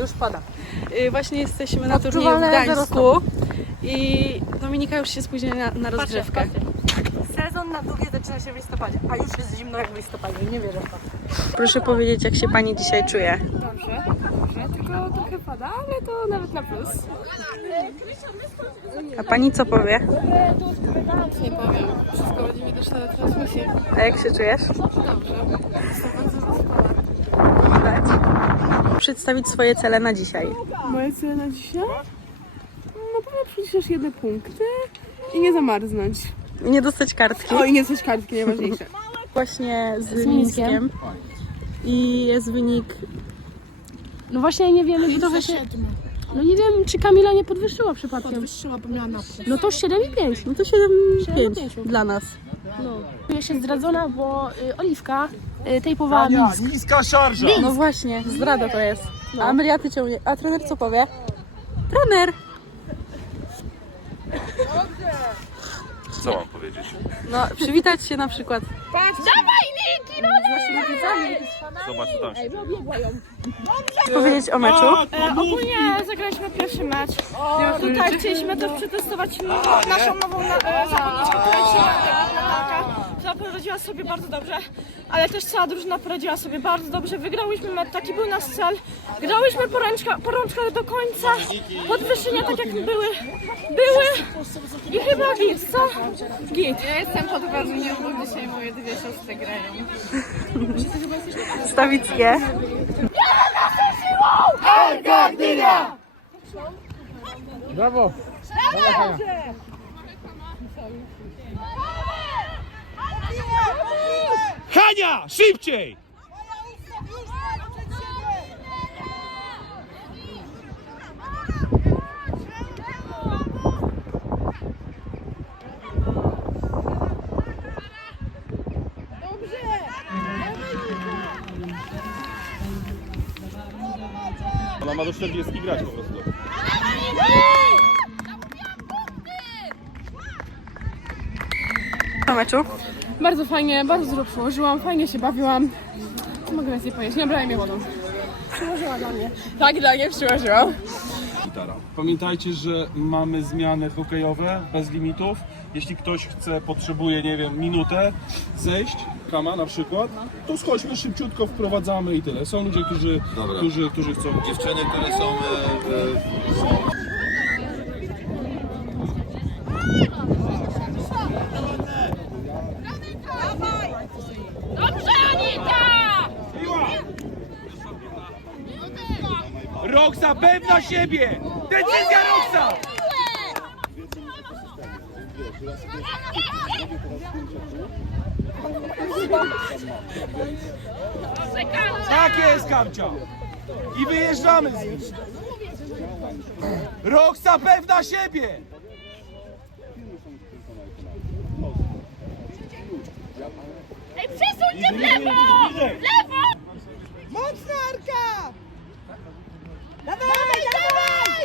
już pada. Y, Właśnie jesteśmy na turnieju w Odczuwalne Gdańsku i Dominika już się spóźnia na, na rozgrzewkę. Sezon na długie zaczyna się w listopadzie, a już jest zimno jak w listopadzie. Nie wierzę w to. Proszę powiedzieć, jak się Pani dzisiaj czuje. Dobrze, dobrze, tylko trochę pada, ale to nawet na plus. A Pani co powie? Nic nie powiem, wszystko będzie widać na transmisji. A jak się czujesz? Dobrze, jestem bardzo zaskoczona. Przedstawić swoje cele na dzisiaj. Moje cele na dzisiaj? Na pewno przecież jedne punkty i nie zamarznąć. Nie dostać kartki. O, i nie coś kartki, najważniejsze. Właśnie z, Mińskiem. Mińskiem. I jest wynik No właśnie nie wiemy, czy to właśnie... No nie wiem, czy Kamila nie podwyższyła przypadkiem. Podwyższyła, bo miała na No to 7,5. no to 7,5 dla nas. No. Czuję się zdradzona, bo y, Oliwka y, tejpowała Mińsk. Niska szarża! No właśnie, zdrada to jest. A Amelia ty ciągnie. A trener co powie? Trener! Co mam powiedzieć? No, przywitać się na przykład. Patrz, dawaj Niki, no Z naszymi widzami. Zobacz, co tam się Chcesz powiedzieć o meczu? E, ogólnie zagraliśmy pierwszy mecz. Tutaj chcieliśmy też przetestować nową, naszą nową na, e, zawodniczkę, która dzisiaj Natalka, która poradziła sobie bardzo dobrze, ale też cała drużyna poradziła sobie bardzo dobrze. Wygrałyśmy mecz, taki był nasz cel. Grałyśmy porączka, porączkę do końca, podwyższenia tak jak były, były i chyba git, co? Git. Ja jestem pod wrażeniem, bo dzisiaj moje dwie siostry grają. Stawickie. Brawo! Hania! Szybciej! Ona ma do 40 grać po prostu. O meczu? Bardzo fajnie, bardzo dużo przyłożyłam, fajnie się bawiłam. Co mogę więcej powiedzieć? Nie brałem je wodą. Przyłożyła dla mnie. Tak, dla mnie przyłożyłam. gitara. Pamiętajcie, że mamy zmiany hokejowe bez limitów. Jeśli ktoś chce, potrzebuje, nie wiem, minutę zejść, kama na przykład, to schodźmy szybciutko, wprowadzamy i tyle. Są ludzie, którzy, którzy, którzy chcą. Dziewczyny, które są... Roxa, pewna siebie! Decyzja Roxa! Tak jest, Kamcia! I wyjeżdżamy z nim. Roxa, pewna siebie! Ej, przesuńcie w lewo! W lewo! Mocna Arka! Dawaj, dawaj!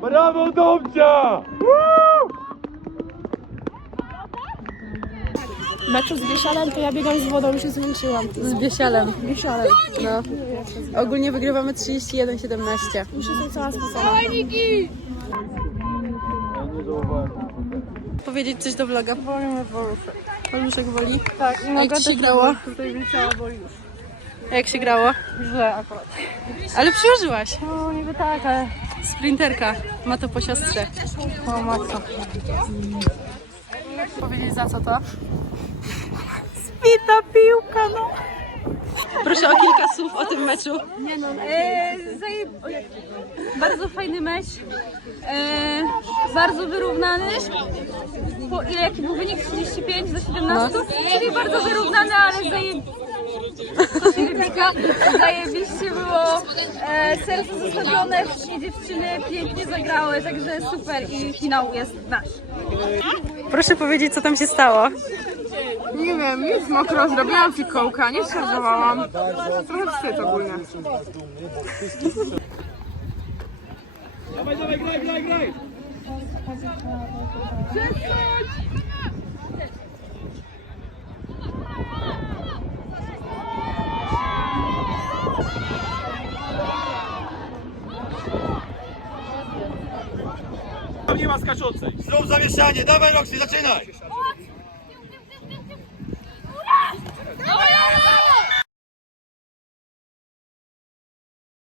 Domcia! meczu z Bieszalem to ja biegam z wodą i się zmęczyłam. Z Biesialem. Bieszalem. No. Ogólnie wygrywamy 31-17. Już jestem cała spocona. Powiedzieć coś do vloga? Wolimy wolówkę. Paluszek woli? Tak, i Jak ci się grało? Tutaj mi ciała boli już. Jak się grało? Źle akurat. Ale przyłożyłaś. No niby tak, ale... Sprinterka. Ma to po siostrze. O matko. Powiedzieć za co to? Spita piłka, no. Proszę o kilka słów o tym meczu. Nie no, e, zaje... bardzo fajny mecz, e, bardzo wyrównany. Po, ile jaki był wynik? 35 do 17? Czyli bardzo wyrównany, ale zaje... Rybika. Zajebiście było. E, serce zostawione, wszystkie dziewczyny pięknie zagrały, także super i finał jest nasz. Proszę powiedzieć, co tam się stało. Nie wiem, nic mokro, zrobiłam fikołka, nie szarżowałam. Trochę wstyd ogólnie. Dawaj, dawaj, graj, graj, graj! Tam nie ma skaczącej. Zrób zamieszanie, dawaj Roxy, zaczynaj! Dawaj, dawaj!